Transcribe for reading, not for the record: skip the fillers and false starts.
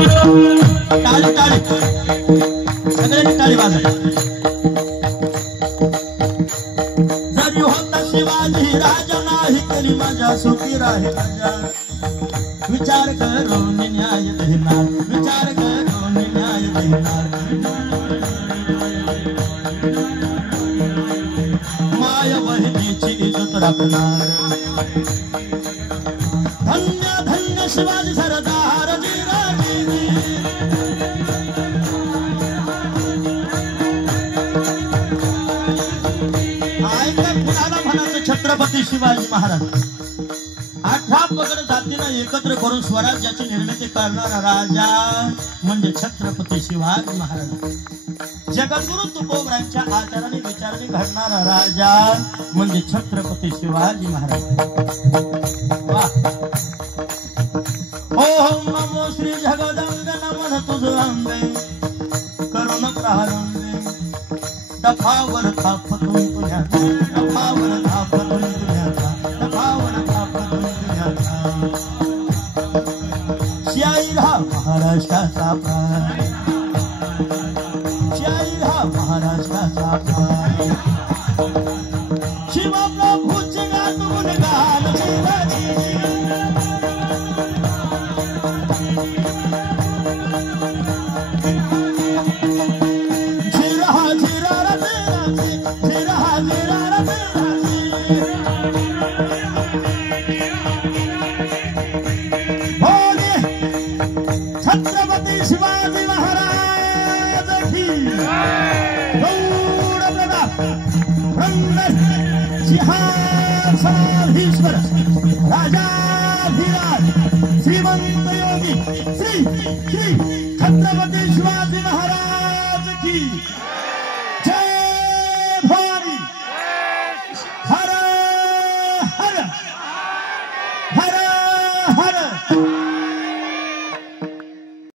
टाळी टाळी सगळ्यांनी टाळी वाजवा. जरी होता शिवाजी राजा नाही तरी माझ्या सुखी राहील राजा. विचार करून न्याय देणार, विचार करून न्याय देणार. माय बहिणीची इज्जत राखणार. धन्य धन्य शिवाजी सरदार जिराजी. छत्रपती शिवाजी महाराज 18 पगड जातीनं एकत्र करून स्वराज्याची निर्मिती करणारा राजा म्हणजे छत्रपती शिवाजी महाराज. जगद्गुरु तुकोबरायांच्या आचाराने विचाराने घडणारा राजा म्हणजे छत्रपती शिवाजी महाराज. ओम नमो श्री जगदंब नमन तुझ अंबे करुण प्रारंभे. दफावर थापतून तुझ्याचा, दफावर थापतून तुझ्याचा, दफावर थापतून तुझ्याचा. शाहीर हा महाराष्ट्राचा प्राण, शाहीर हा महाराष्ट्राचा प्राण. शिवप्रभूचे गातून गान शिवाजी. छत्रपती शिवाजी महाराज की गौड प्रताप सिंहासनाधीश्वर राजाधिराज श्रीमंत योगी श्री श्री छत्रपती शिवाजी महाराज की जय भवानी. हर हर हर